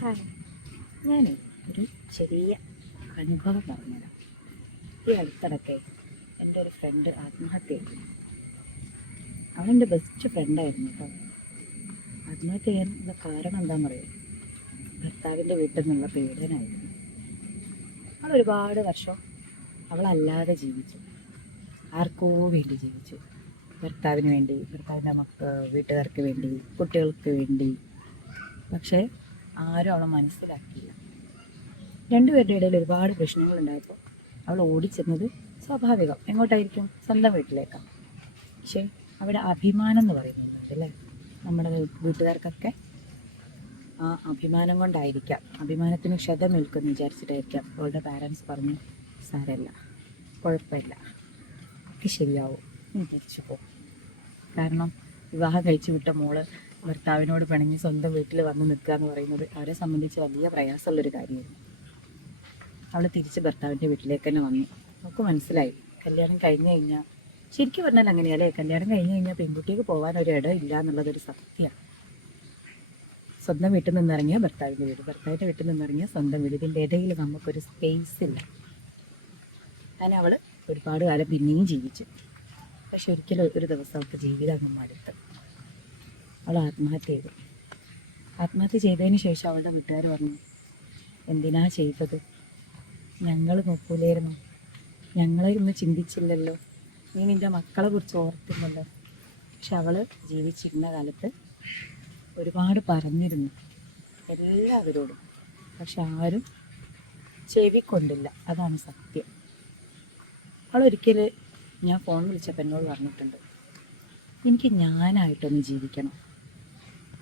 Hi, ഞാനേ ഒരു ചെറിയ അനുഭവം പറഞ്ഞുതരാം. ഈ അടുത്തിടയ്ക്ക് എൻ്റെ ഒരു ഫ്രണ്ട് ആത്മഹത്യ ചെയ്തു. അവനെൻ്റെ ബെസ്റ്റ് ഫ്രണ്ടായിരുന്നു കേട്ടോ. ആത്മഹത്യ ചെയ്യാനുള്ള കാരണം എന്താണെന്ന് അറിയാം? ഭർത്താവിൻ്റെ വീട്ടിൽ നിന്നുള്ള പീഡനമായിരുന്നു. അവൾ ഒരുപാട് വർഷം അവളല്ലാതെ ജീവിച്ചു, ആർക്കോ വേണ്ടി ജീവിച്ചു. ഭർത്താവിന് വേണ്ടി, ഭർത്താവിൻ്റെ വീട്ടുകാർക്ക് വേണ്ടി, കുട്ടികൾക്ക് വേണ്ടി. പക്ഷേ ആരും അവളെ മനസ്സിലാക്കിയില്ല. രണ്ടുപേരുടെ ഇടയിൽ ഒരുപാട് പ്രശ്നങ്ങളുണ്ടായപ്പോൾ അവൾ ഓടിച്ചെന്നത് സ്വാഭാവികം. എങ്ങോട്ടായിരിക്കും? സ്വന്തം വീട്ടിലേക്കാണ്. പക്ഷേ അവിടെ അഭിമാനം എന്ന് പറയുന്നുണ്ട് അല്ലേ? നമ്മുടെ വീട്ടുകാർക്കൊക്കെ ആ അഭിമാനം കൊണ്ടായിരിക്കാം, അഭിമാനത്തിന് ക്ഷതമേൽക്കുമെന്ന് വിചാരിച്ചിട്ടായിരിക്കാം അവളുടെ പാരൻസ് പറഞ്ഞു, സാരമില്ല, കുഴപ്പമില്ല, ഒക്കെ ശരിയാവും, നീ തിരിച്ചു പോകും. കാരണം വിവാഹം കഴിച്ചു വിട്ട മോള് ഭർത്താവിനോട് പിണങ്ങി സ്വന്തം വീട്ടിൽ വന്ന് നിൽക്കുക എന്ന് പറയുന്നത് അവരെ സംബന്ധിച്ച് വലിയ പ്രയാസമുള്ളൊരു കാര്യമായിരുന്നു. അവൾ തിരിച്ച് ഭർത്താവിൻ്റെ വീട്ടിലേക്ക് തന്നെ വന്നു. നമുക്ക് മനസ്സിലായി കല്യാണം കഴിഞ്ഞ് കഴിഞ്ഞാൽ, ശരിക്കും പറഞ്ഞാൽ അങ്ങനെയല്ലേ, കല്യാണം കഴിഞ്ഞ് കഴിഞ്ഞാൽ പെൺകുട്ടിക്ക് പോകാൻ ഒരു ഇടം ഇല്ല എന്നുള്ളതൊരു സത്യമാണ്. സ്വന്തം വീട്ടിൽ നിന്നിറങ്ങിയാൽ ഭർത്താവിൻ്റെ വീട്, ഭർത്താവിൻ്റെ വീട്ടിൽ നിന്നിറങ്ങിയാൽ സ്വന്തം വീട്, ഇതിൻ്റെ ഇടയിൽ നമുക്കൊരു സ്പേസ് ഇല്ല. അങ്ങനെ അവൾ ഒരുപാട് കാലം പിന്നെയും ജീവിച്ചു. പക്ഷെ ഒരിക്കലും ഒരു ദിവസം അവൾക്ക് ജീവിതം അങ്ങ് മടുത്ത് അവൾ ആത്മഹത്യ ചെയ്തു. ആത്മഹത്യ ചെയ്തതിന് ശേഷം അവളുടെ വീട്ടുകാർ പറഞ്ഞു, എന്തിനാ ചെയ്തത്? ഞങ്ങൾ നോക്കൂലായിരുന്നു, ഞങ്ങളെ ഒന്ന് ചിന്തിച്ചില്ലല്ലോ, നീ നിൻ്റെ മക്കളെ കുറിച്ച് ഓർത്തില്ലല്ലോ. പക്ഷെ അവൾ ജീവിച്ചിരുന്ന കാലത്ത് ഒരുപാട് പറഞ്ഞിരുന്നു എല്ലാവരോടും, പക്ഷെ ആരും ചെവിക്കൊണ്ടില്ല. അതാണ് സത്യം. അവളൊരിക്കൽ ഞാൻ ഫോൺ വിളിച്ചപ്പോൾ എന്നോട് പറഞ്ഞിട്ടുണ്ട്, എനിക്ക് ഞാനായിട്ടൊന്ന് ജീവിക്കണം,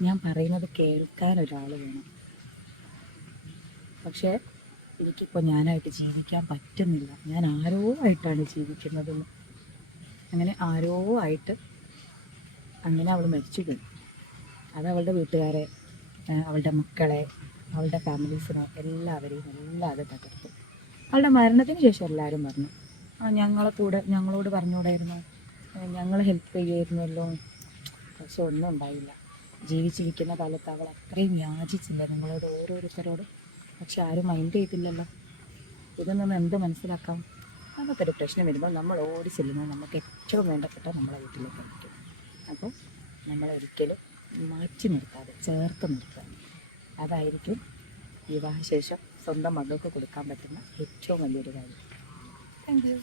ഞാൻ പറയുന്നത് കേൾക്കാൻ ഒരാൾ വേണം. പക്ഷേ എനിക്കിപ്പോൾ ഞാനായിട്ട് ജീവിക്കാൻ പറ്റുന്നില്ല, ഞാൻ ആരോ ആയിട്ടാണ് ജീവിക്കുന്നതെന്ന്. അങ്ങനെ ആരോ ആയിട്ട് അങ്ങനെ അവൾ മരിച്ചുപോയി. അത് അവളുടെ വീട്ടുകാരെ, അവളുടെ മക്കളെ, അവളുടെ ഫാമിലീസിനെ എല്ലാവരെയും തകർത്തു. അവളുടെ മരണത്തിന് ശേഷം എല്ലാവരും പറഞ്ഞു, ഞങ്ങളോട് പറഞ്ഞുകൂടായിരുന്നു, ഞങ്ങൾ ഹെൽപ്പ് ചെയ്യുമായിരുന്നല്ലോ. പക്ഷെ ഒന്നും ഉണ്ടായില്ല. ജീവിച്ചിരിക്കുന്ന കാലത്ത് അവൾ അത്രയും യാചിച്ചില്ല നിങ്ങളോട് ഓരോരുത്തരോടും, പക്ഷെ ആരും മൈൻഡ് ചെയ്തില്ലല്ലോ. ഇതിൽ നിന്ന് എന്ത് മനസ്സിലാക്കാം? നമുക്കൊരു പ്രശ്നം വരുമ്പോൾ നമ്മൾ ഓടി ചെല്ലുന്നത് നമുക്ക് ഏറ്റവും വേണ്ടപ്പെട്ട നമ്മളെ വീട്ടിലേക്ക് ആയിരിക്കും. അപ്പോൾ നമ്മളൊരിക്കലും മാറ്റി നിർത്താതെ ചേർത്ത് നിർത്തുക. അതായിരിക്കും വിവാഹശേഷം സ്വന്തം മകൾക്ക് കൊടുക്കാൻ പറ്റുന്ന ഏറ്റവും വലിയൊരു കാര്യം. Thank you.